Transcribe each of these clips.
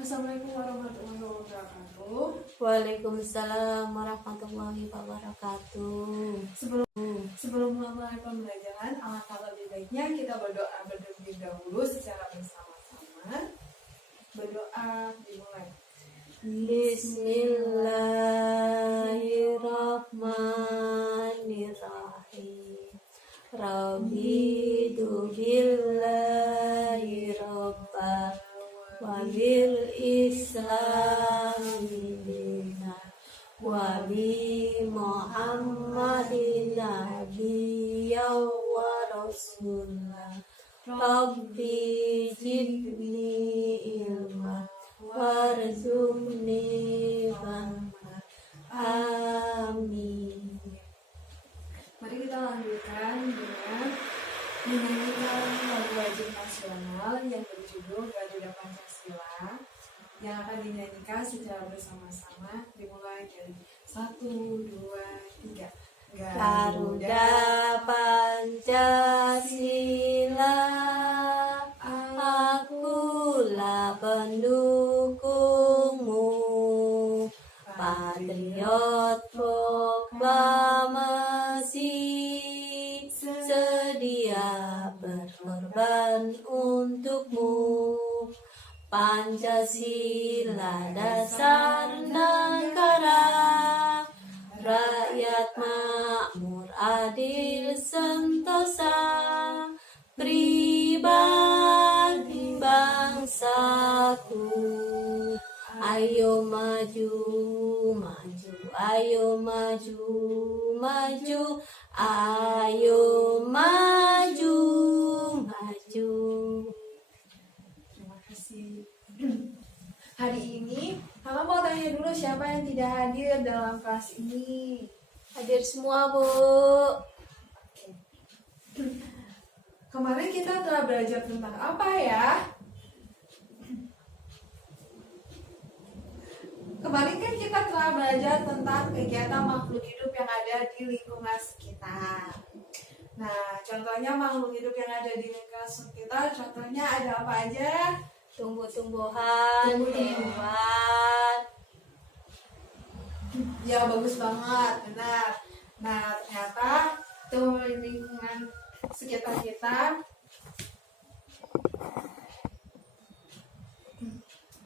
Assalamualaikum warahmatullahi wabarakatuh. Waalaikumsalam warahmatullahi wabarakatuh. Sebelum memulai pembelajaran, alangkah lebih baiknya kita berdoa terlebih dahulu secara bersama-sama. Berdoa dimulai. Bismillahirrahmanirrahim. Rabbi billahi robba wa bil islami dina wa bi muhammadin nabiyya wa rasulah. Rabbi zidni ilma warzuqni fahma. Amin. Mari kita lanjutkan dengan menyanyikan lagu wajib nasional yang berjudul Garuda Pancasila yang akan dinyanyikan secara bersama-sama. Dimulai dari 1, 2, 3. Garuda Pancasila, akulah pendukungmu, patriot proklamasi, sedia berkorban untukmu. Pancasila dasar negara, rakyat makmur adil sentosa, pribadi bangsaku. Ayo maju, maju, ayo maju, maju, ayo maju, maju. Terima kasih. Hari ini, Kakak mau tanya dulu siapa yang tidak hadir dalam kelas ini? Hadir semua, Bu. Kemarin kita telah belajar tentang apa ya? Kemarin kan kita telah belajar tentang kegiatan makhluk hidup yang ada di lingkungan sekitar. Nah, contohnya makhluk hidup yang ada di lingkungan sekitar, contohnya ada apa aja? Tumbuh-tumbuhan, Tumbuh-tumbuhan. hewan. Ya, bagus banget, benar. Nah, ternyata tuh lingkungan sekitar kita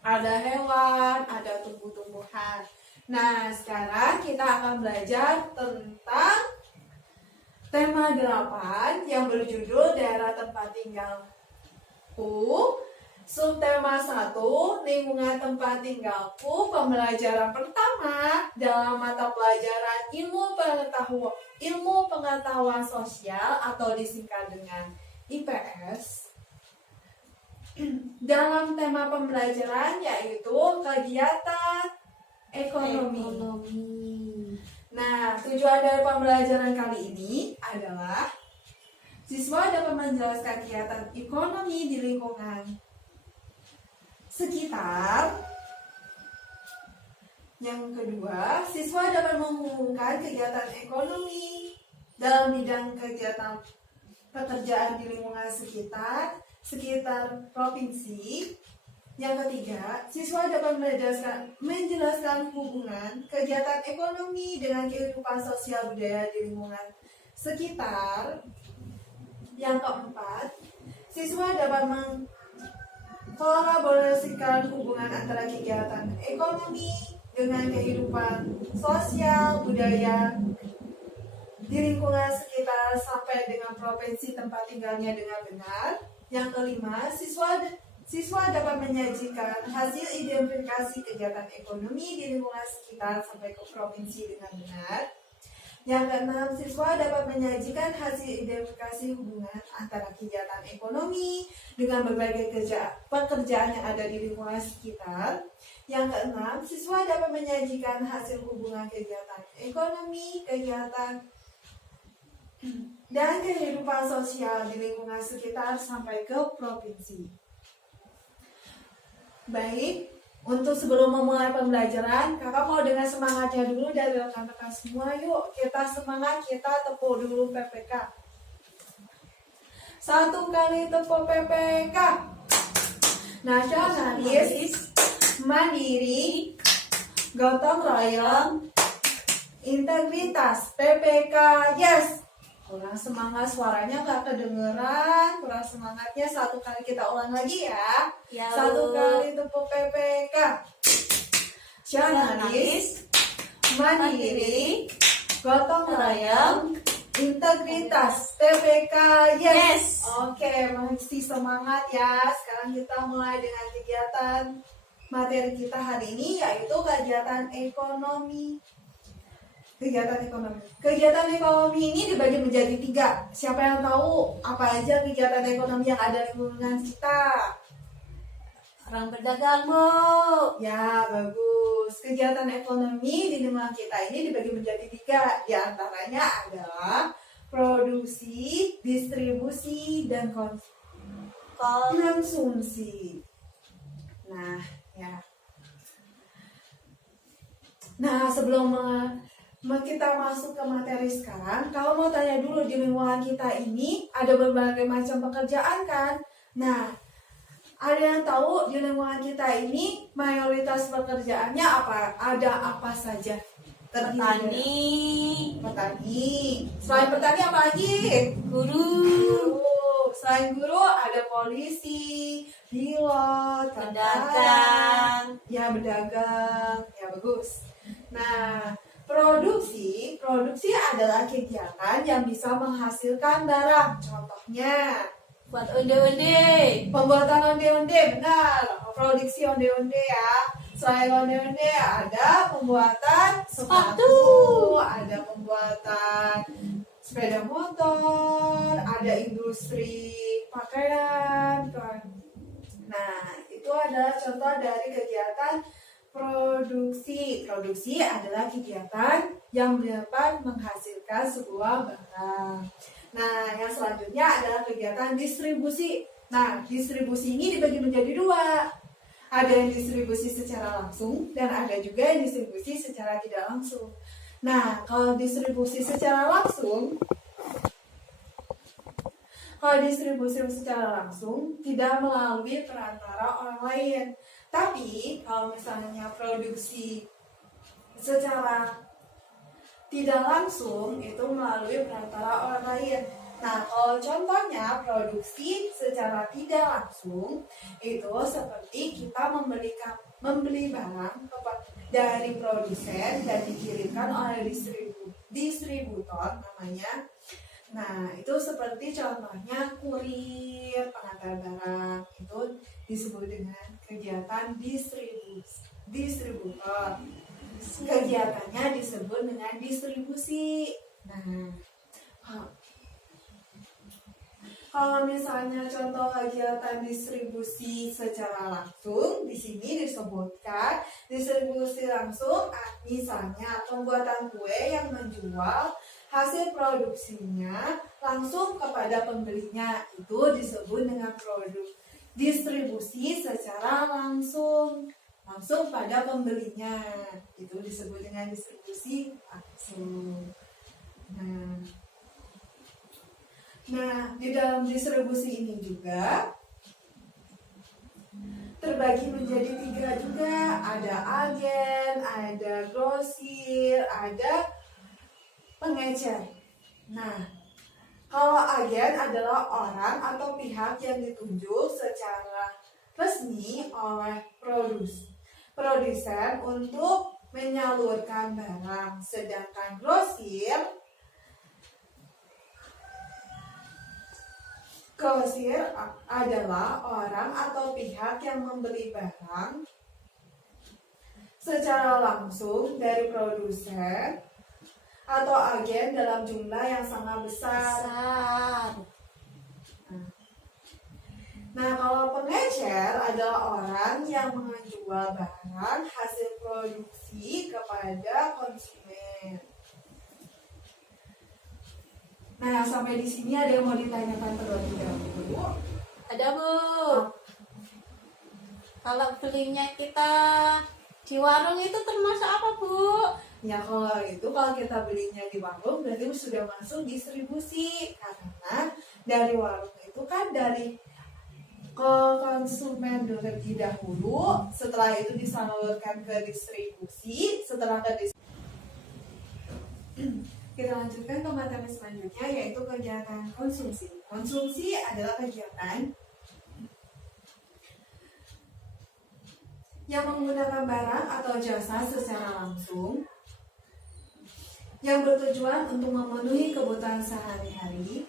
ada hewan, ada tumbuh-tumbuhan. Nah, sekarang kita akan belajar tentang tema 8 yang berjudul daerah tempat tinggalku. Subtema 1, lingkungan tempat tinggalku. Pembelajaran pertama dalam mata pelajaran ilmu pengetahuan sosial atau disingkat dengan IPS. Dalam tema pembelajaran yaitu kegiatan ekonomi. Nah, tujuan dari pembelajaran kali ini adalah siswa dapat menjelaskan kegiatan ekonomi di lingkungan sekitar. Yang kedua, siswa dapat mengumumkan kegiatan ekonomi dalam bidang kegiatan pekerjaan di lingkungan sekitar provinsi. Yang ketiga, siswa dapat menjelaskan hubungan kegiatan ekonomi dengan kehidupan sosial budaya di lingkungan sekitar. Yang keempat, siswa dapat mengkolaborasikan hubungan antara kegiatan ekonomi dengan kehidupan sosial budaya di lingkungan sekitar sampai dengan provinsi tempat tinggalnya dengan benar. Yang kelima, siswa dapat menyajikan hasil identifikasi kegiatan ekonomi di lingkungan sekitar sampai ke provinsi dengan benar. Yang keenam, siswa dapat menyajikan hasil identifikasi hubungan antara kegiatan ekonomi dengan berbagai pekerjaan yang ada di lingkungan sekitar. Yang keenam, siswa dapat menyajikan hasil hubungan kegiatan ekonomi, kegiatan dan kehidupan sosial di lingkungan sekitar sampai ke provinsi. Baik, untuk sebelum memulai pembelajaran, kakak mau dengan semangatnya dulu dari rekan-rekan semua. Yuk, kita semangat, kita tepuk dulu PPK. 1 kali tepuk PPK. Nasionalis mandiri, gotong royong, integritas, PPK, yes. Kurang semangat, suaranya nggak kedengeran, kurang semangatnya. Satu kali kita ulang lagi ya. Ya, Satu Bu. kali tepuk PPK. Jurnalis, mandiri, gotong royong, integritas, PPK, yes. Yes. Oke, masih semangat ya. Sekarang kita mulai dengan kegiatan materi kita hari ini, yaitu kegiatan ekonomi. Kegiatan ekonomi ini dibagi menjadi 3. Siapa yang tahu apa aja kegiatan ekonomi yang ada di lingkungan kita? Orang berdagang, Bu. Ya, bagus. Kegiatan ekonomi di lingkungan kita ini dibagi menjadi 3. Di antaranya adalah produksi, distribusi, dan konsumsi. Nah, ya. Nah, sebelum kita masuk ke materi sekarang, kalau mau tanya dulu, di lingkungan kita ini ada berbagai macam pekerjaan kan? Nah, ada yang tahu di lingkungan kita ini mayoritas pekerjaannya apa? Ada apa saja? Petani, Petani. Selain petani apa lagi? guru, Selain guru ada polisi, pilot, pedagang. ya berdagang, ya bagus. Nah, produksi adalah kegiatan yang bisa menghasilkan barang. Contohnya, Buat onde-onde. pembuatan onde-onde, benar. Produksi onde-onde ya. Selain onde-onde ada pembuatan sepatu, ada pembuatan sepeda motor, ada industri pakaian kan. Nah, itu adalah contoh dari kegiatan produksi. Produksi adalah kegiatan yang dapat menghasilkan sebuah barang. Nah, yang selanjutnya adalah kegiatan distribusi. Nah, distribusi ini dibagi menjadi 2. Ada yang distribusi secara langsung dan ada juga yang distribusi secara tidak langsung. Nah, kalau distribusi secara langsung tidak melalui perantara orang lain. Tapi kalau misalnya produksi secara tidak langsung itu melalui perantara orang lain. Nah, kalau contohnya produksi secara tidak langsung itu seperti kita membeli barang dari produsen dan dikirimkan oleh distributor namanya. Nah, itu seperti contohnya kurir, pengantar barang, itu disebut dengan kegiatan distributor. Kegiatannya disebut dengan distribusi. Nah, kalau misalnya contoh kegiatan distribusi secara langsung, di sini disebutkan distribusi langsung, misalnya pembuatan kue yang menjual hasil produksinya langsung kepada pembelinya, itu disebut dengan produk distribusi secara langsung pada pembelinya, itu disebut dengan distribusi langsung. Nah, di dalam distribusi ini juga terbagi menjadi 3 juga. Ada agen, ada grosir, ada pengecer. Nah, kalau agen adalah orang atau pihak yang ditunjuk secara resmi oleh produsen untuk menyalurkan barang. Sedangkan grosir adalah orang atau pihak yang membeli barang secara langsung dari produsen atau agen dalam jumlah yang sangat besar. Nah, kalau pengecer adalah orang yang menjual barang hasil produksi kepada konsumen. Nah, sampai di sini ada yang mau ditanyakan terlebih dahulu? Ada, Bu. Kalau belinya kita di warung itu termasuk apa, Bu? Ya, kalau kita belinya di warung berarti sudah masuk distribusi. Karena dari warung itu kan dari ke konsumen dulu terlebih dahulu, setelah itu disalurkan ke distribusi, setelah kita lanjutkan ke materi selanjutnya, yaitu kegiatan konsumsi. Konsumsi adalah kegiatan yang menggunakan barang atau jasa secara langsung, yang bertujuan untuk memenuhi kebutuhan sehari-hari.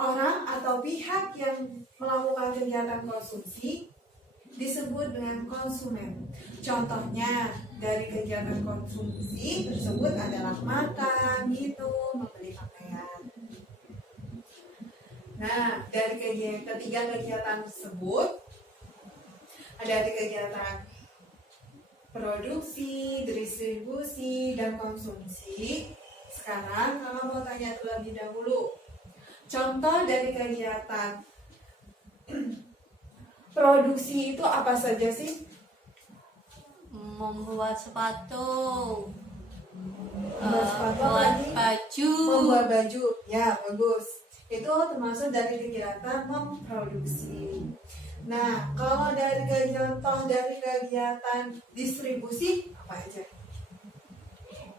Orang atau pihak yang melakukan kegiatan konsumsi disebut dengan konsumen. Contohnya dari kegiatan konsumsi tersebut adalah makan, minum, membeli pakaian. Nah, dari ketiga kegiatan tersebut ada kegiatan produksi, distribusi, dan konsumsi. Sekarang kakak mau tanya terlebih dahulu. Contoh dari kegiatan produksi itu apa saja sih? Membuat sepatu, Membuat sepatu, buat apa lagi? baju. Membuat baju, ya bagus. Itu termasuk dari kegiatan memproduksi. Nah, kalau dari kegiatan distribusi apa aja?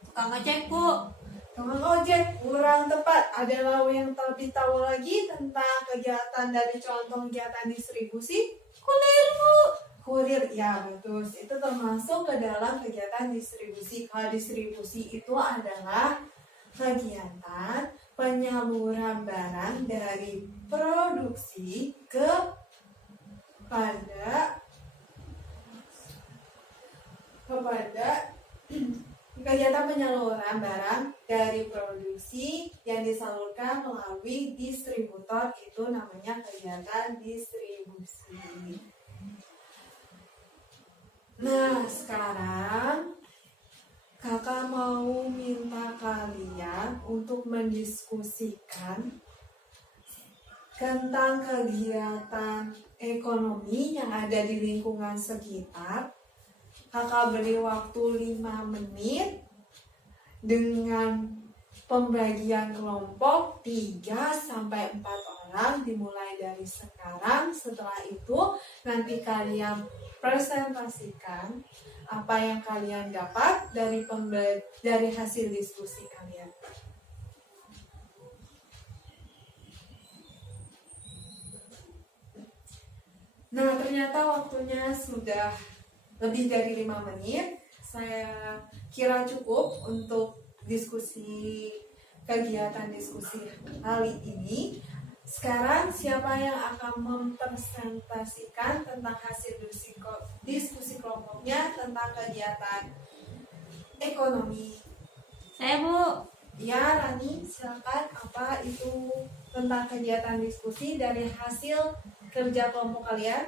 Tukang ojek, Bu. Tukang ojek kurang tepat. Ada yang lebih tahu lagi tentang kegiatan dari contoh kegiatan distribusi? Kulir, Bu. Kurir, ya betul. Itu termasuk ke dalam kegiatan distribusi. Kalau distribusi itu adalah kegiatan penyaluran barang dari produksi kepada kegiatan penyaluran barang dari produksi yang disalurkan melalui distributor, itu namanya kegiatan distribusi. Nah, sekarang kakak mau minta kalian untuk mendiskusikan tentang kegiatan ekonomi yang ada di lingkungan sekitar. Kakak beri waktu 5 menit dengan pembagian kelompok 3-4 orang dimulai dari sekarang. Setelah itu nanti kalian presentasikan apa yang kalian dapat dari hasil diskusi kalian. Nah, ternyata waktunya sudah lebih dari 5 menit. Saya kira cukup untuk kegiatan diskusi kali ini. Sekarang siapa yang akan mempresentasikan tentang hasil diskusi kelompoknya tentang kegiatan ekonomi? Saya, Bu. Ya, Rani, silakan. Apa itu tentang kegiatan diskusi dari hasil kerja kelompok kalian?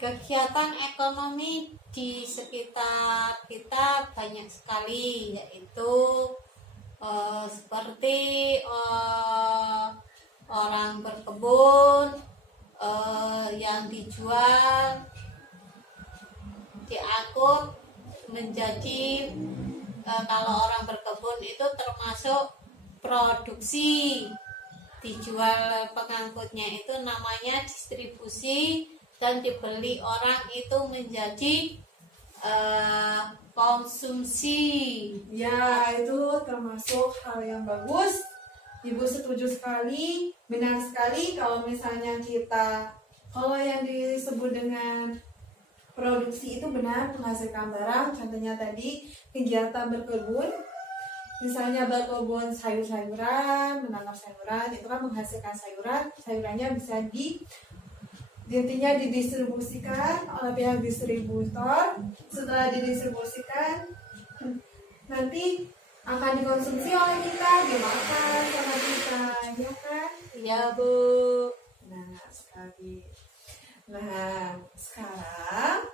Kegiatan ekonomi di sekitar kita banyak sekali, yaitu seperti orang berkebun, yang dijual, diangkut menjadi kalau orang berkebun itu termasuk produksi, dijual pengangkutnya itu namanya distribusi, dan dibeli orang itu menjadi konsumsi. Ya, itu termasuk hal yang bagus. Ibu setuju sekali, benar sekali kalau misalnya kalau yang disebut dengan produksi itu benar, menghasilkan barang. Contohnya tadi kegiatan berkebun, misalnya berkebun sayur-sayuran, menanam sayuran, itu kan menghasilkan sayuran. Sayurannya bisa intinya didistribusikan oleh pihak distributor. Setelah didistribusikan, nanti akan dikonsumsi oleh kita, dimakan sama kita, ya kan? Ya, Bu. Nah, sekali. Nah, sekarang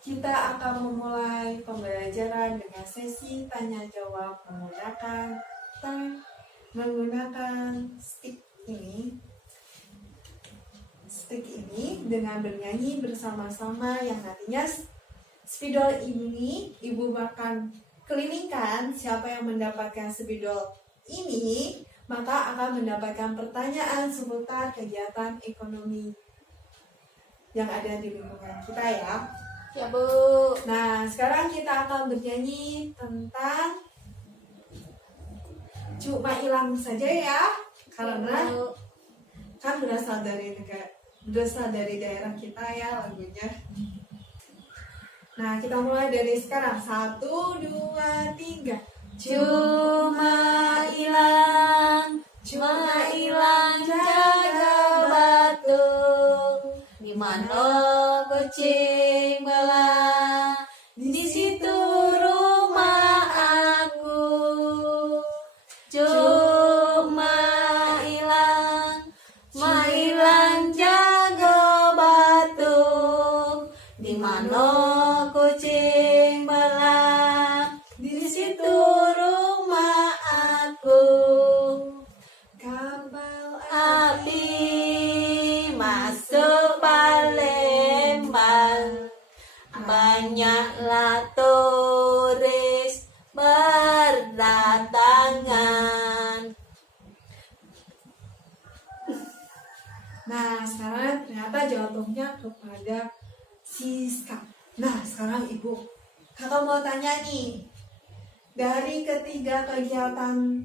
kita akan memulai pembelajaran dengan sesi tanya jawab menggunakan stick ini dengan bernyanyi bersama-sama, yang nantinya spidol ini ibu akan kelilingkan. Siapa yang mendapatkan spidol ini maka akan mendapatkan pertanyaan seputar kegiatan ekonomi yang ada di lingkungan kita ya. Ya Bu. Nah, sekarang kita akan bernyanyi tentang Cuma Hilang saja ya, karena Bu. kan berasal dari daerah kita ya lagunya. Nah, kita mulai dari sekarang. 1, 2, 3. Cuma hilang jaga batu, di mana kucing belang, di situ rumah aku. Cuma hilang jaga batu, di mana kucing belang, di situ rumah aku. Kapal Api masuk Palembang, banyaklah turis berdatangan. Nah, sekarang ternyata jatuhnya kepada Siska. Nah, sekarang Ibu, kakak mau tanya nih, dari ketiga kegiatan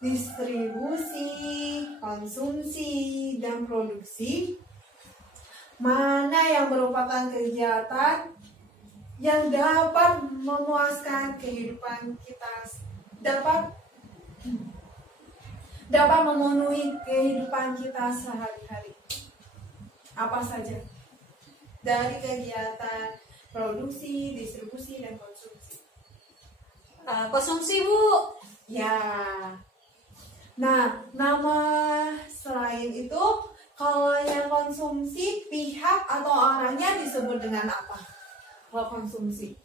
distribusi, konsumsi, dan produksi, mana yang merupakan kegiatan yang dapat memuaskan kehidupan kita, dapat memenuhi kehidupan kita sehari-hari? Apa saja? Dari kegiatan produksi, distribusi, dan konsumsi. Konsumsi Bu. Ya. Nah, nama selain itu, kalau yang konsumsi, pihak atau orangnya disebut dengan apa? Kalau konsumsi.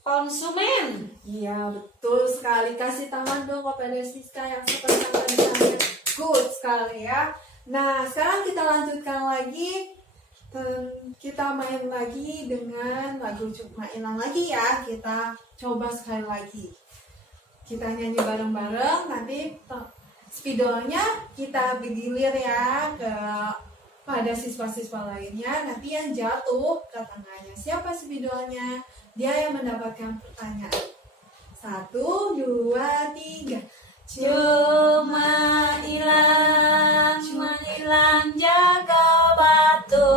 Konsumen. Iya, betul sekali. Kasih tangan dong kepada Siska yang seperti tadi. Good sekali ya. Nah, sekarang kita lanjutkan lagi. Kita main lagi dengan lagu Cuma Hilang lagi ya. Kita coba sekali lagi. Kita nyanyi bareng-bareng. Nanti spidolnya kita bergilir ya pada siswa-siswa lainnya. Nanti yang jatuh ke tengahnya siapa spidolnya, dia yang mendapatkan pertanyaan. 1, 2, 3. Cuma hilang jaga batu,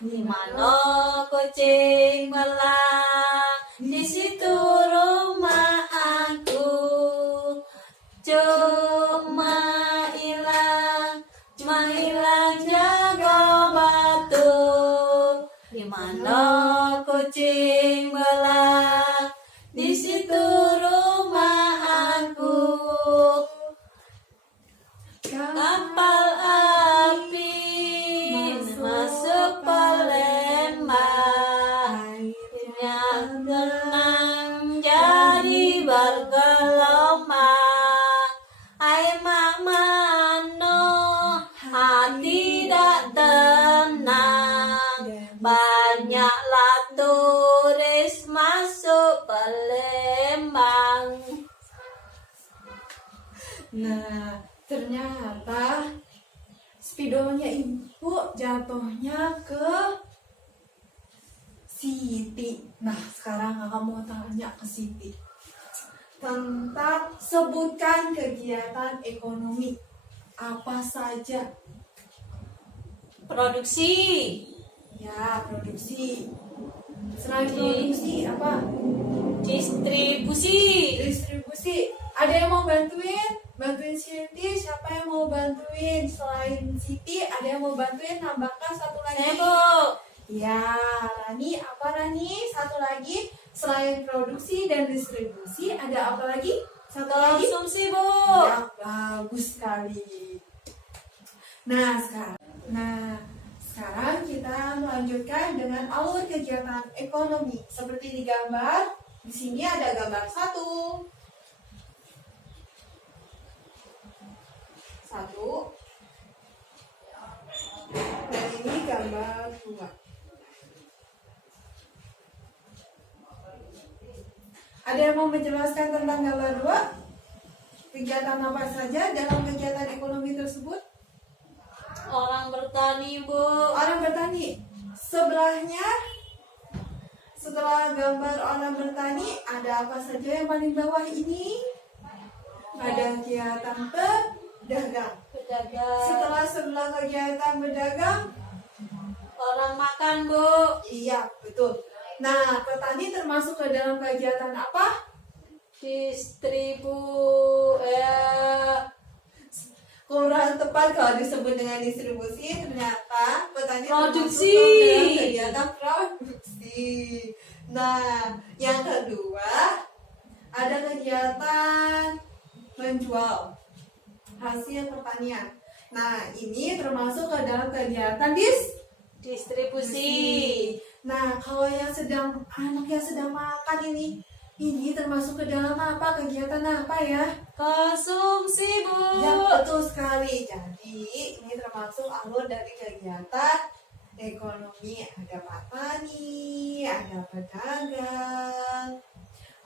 di mana kucing belang, di situ rumah aku. Cuma hilang jaga batu, di mana kucing belang, di situ rumah aku. Kapal api masuk Palembang, yang tenang jadi bergelombang. Hai mak mano, hati tidak tenang, banyaklah turis masuk Palembang. Nah, ternyata spidolnya Ibu jatuhnya ke Siti. Nah, sekarang kakak mau tanya ke Siti tentang sebutkan kegiatan ekonomi apa saja. Produksi, Ya, produksi. Selain produksi apa? distribusi. Distribusi. Ada yang mau bantuin? Bantuin Siti, siapa yang mau bantuin? Selain Siti, ada yang mau bantuin? Nambahkan satu lagi. Saya Bu. Ya, Rani, apa Rani? Satu lagi, selain produksi dan distribusi, ada apa lagi? Satu lagi? Konsumsi Bu. Ya, bagus sekali. Nah, sekarang kita melanjutkan dengan alur kegiatan ekonomi. Seperti di gambar, di sini ada gambar 1. Dan ini gambar 2. Ada yang mau menjelaskan tentang gambar 2? kegiatan apa saja dalam kegiatan ekonomi tersebut? Orang bertani, Bu. Orang bertani. Sebelahnya, setelah gambar orang bertani, ada apa saja yang paling bawah ini? Ada kegiatan berdagang. Pedagang. Setelah kegiatan berdagang, Orang makan, Bu. iya betul. Nah, petani termasuk ke dalam kegiatan apa? Kurang tepat kalau disebut dengan distribusi, ternyata petani Produksi. termasuk ke dalam kegiatan produksi. Nah, yang kedua ada kegiatan menjual hasil pertanian. Nah, ini termasuk ke dalam kegiatan Distribusi. Nah, kalau anak yang sedang makan ini termasuk ke dalam apa? Kegiatan apa ya? Konsumsi, Bu. Ya, betul sekali. Jadi, ini termasuk alur dari kegiatan ekonomi. Ada petani, ada pedagang,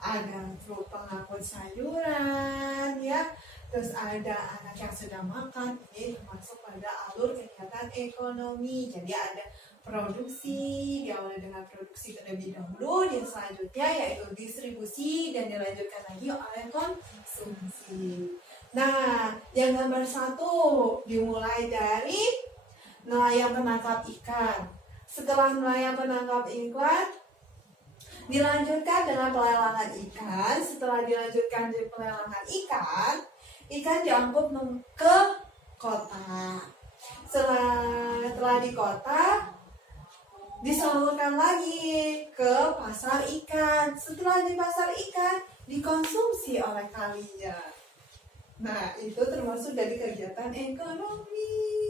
ada pengangkut sayuran, ya. Terus ada anak yang sedang makan. Ini termasuk pada alur kegiatan ekonomi. Jadi ada produksi, diawali dengan produksi terlebih dahulu, dan selanjutnya yaitu distribusi, dan dilanjutkan lagi oleh konsumsi. Nah, yang gambar 1 dimulai dari nelayan penangkap ikan. Setelah nelayan penangkap ikan, dilanjutkan dengan pelelangan ikan. Setelah dilanjutkan di pelelangan ikan diangkut ke kota. Setelah di kota, disalurkan lagi ke pasar ikan. Setelah di pasar ikan, dikonsumsi oleh kalian. Nah, itu termasuk dari kegiatan ekonomi.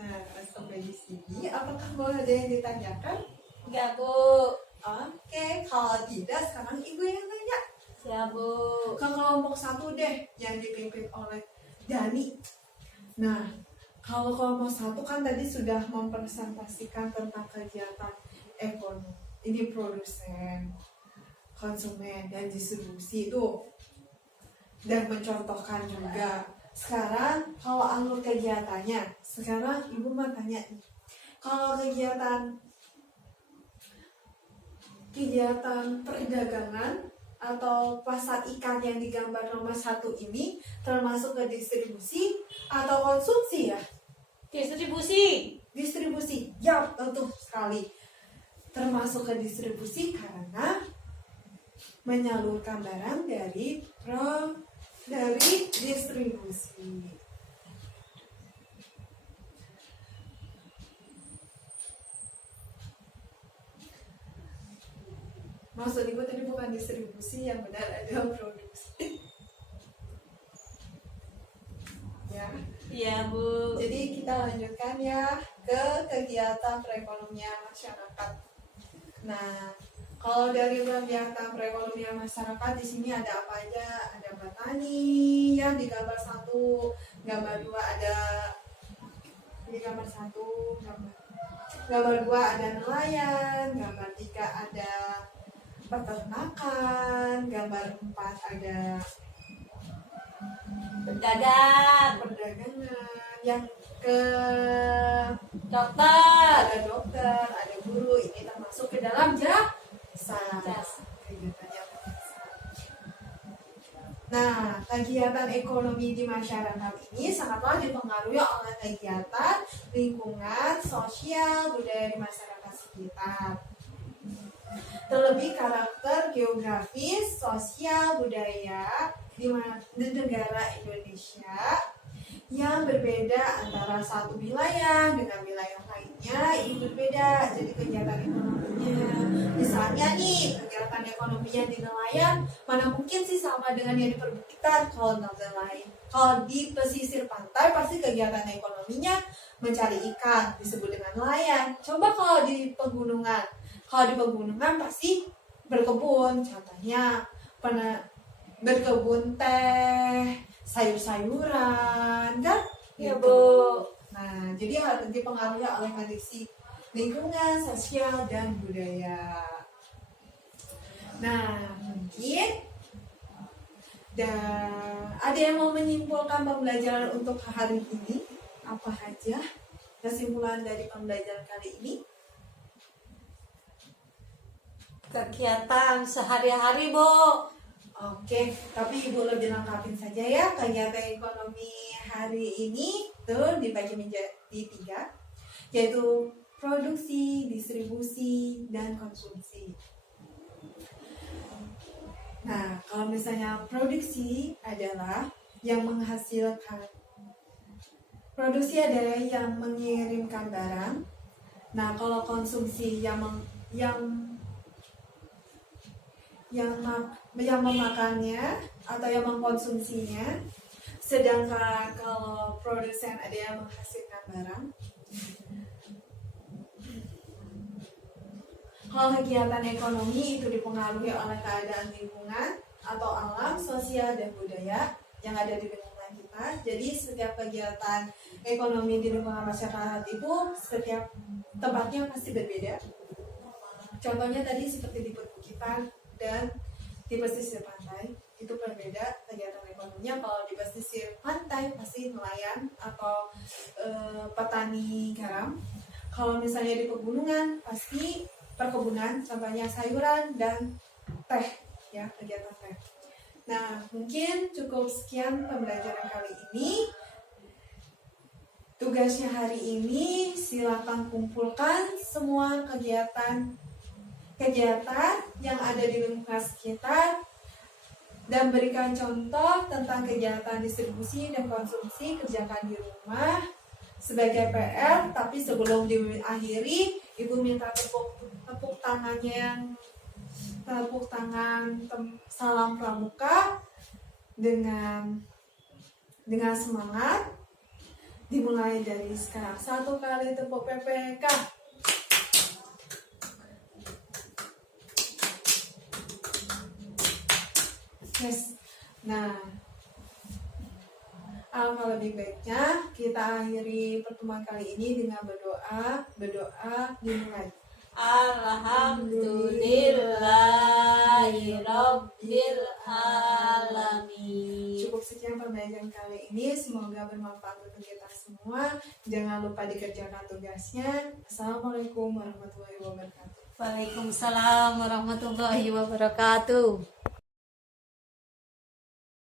Nah, sampai di sini, apakah mau ada yang ditanyakan? Enggak, Bu. Oke, kalau tidak, sekarang ibu yang tanya. Ya, Bu. Ke kelompok 1 deh, yang dipimpin oleh Dani. Nah, kalau kelompok 1 kan tadi sudah mempresentasikan tentang kegiatan ekonomi. Ini produsen, konsumen, dan distribusi itu. Dan mencontohkan juga. Sekarang kalau alur kegiatannya, sekarang ibu mau tanya nih. Kalau kegiatan perdagangan atau pasar ikan yang digambar nomor 1 ini termasuk ke distribusi atau konsumsi ya? Distribusi, ya betul sekali. Termasuk ke distribusi karena menyalurkan barang dari distribusi. Maksud ibu tadi bukan distribusi, yang benar adalah produksi. Ya. Iya, Bu. Jadi kita lanjutkan ya ke kegiatan perekonomian masyarakat. Nah, kalau dari kegiatan perekonomian masyarakat di sini ada apa aja? Ada petani yang di gambar 1, gambar 2 ada di gambar 1, gambar 2 ada nelayan, gambar 3 ada peternakan, gambar 4 ada perdagangan, yang ke Dokter. ada dokter, ada guru, ini termasuk ke dalam jasa. Kegiatannya jasa. Nah, kegiatan ekonomi di masyarakat ini sangatlah dipengaruhi oleh kegiatan lingkungan, sosial, budaya di masyarakat sekitar. Terlebih karakter geografis, sosial, budaya di negara Indonesia yang berbeda antara satu wilayah dengan wilayah lainnya, ini berbeda. Jadi kegiatan ekonominya, misalnya nih kegiatan ekonominya di nelayan, mana mungkin sih sama dengan yang di perbukitan. Kalau nelayan, kalau di pesisir pantai pasti kegiatan ekonominya mencari ikan, disebut dengan nelayan. Coba kalau di pegunungan, pasti berkebun, contohnya berkebun teh, sayur-sayuran, kan? Ya, Gitu. Bu. Nah, jadi hal ini dipengaruhi oleh kondisi lingkungan, sosial, dan budaya. Nah, mungkin Dan ada yang mau menyimpulkan pembelajaran untuk hari ini? Apa aja kesimpulan dari pembelajaran kali ini? Kegiatan sehari-hari, Bu. Oke, tapi Ibu lebih lengkapin saja ya kegiatan ekonomi hari ini tuh dibagi menjadi 3, yaitu produksi, distribusi, dan konsumsi. Nah, kalau misalnya produksi adalah yang menghasilkan, produksi adalah yang mengirimkan barang. Nah, kalau konsumsi yang memakannya atau yang mengkonsumsinya. Sedangkan kalau produsen ada yang menghasilkan barang. Kalau kegiatan ekonomi itu dipengaruhi oleh keadaan lingkungan atau alam, sosial, dan budaya yang ada di lingkungan kita. Jadi setiap kegiatan ekonomi di lingkungan masyarakat itu setiap tempatnya pasti berbeda. Contohnya tadi seperti di perbukitan dan di pesisir pantai itu berbeda kegiatan ekonominya. Kalau di pesisir pantai pasti nelayan atau petani garam. Kalau misalnya di pegunungan pasti perkebunan, contohnya sayuran dan teh, ya, kegiatan teh. Nah, mungkin cukup sekian pembelajaran kali ini. Tugasnya hari ini silakan kumpulkan semua kegiatan yang ada di lingkungan sekitar dan berikan contoh tentang kegiatan distribusi dan konsumsi, kerjakan di rumah sebagai PR. Tapi sebelum diakhiri, Ibu minta tepuk tangan salam pramuka dengan semangat. Dimulai dari sekarang. 1 kali tepuk PPK. Yes. Nah, alangkah lebih baiknya kita akhiri pertemuan kali ini dengan berdoa dimulai. Alhamdulillahirabbil alamin. Cukup sekian pembelajaran kali ini, semoga bermanfaat untuk kita semua. Jangan lupa dikerjakan tugasnya. Assalamualaikum warahmatullahi wabarakatuh. Waalaikumsalam warahmatullahi wabarakatuh.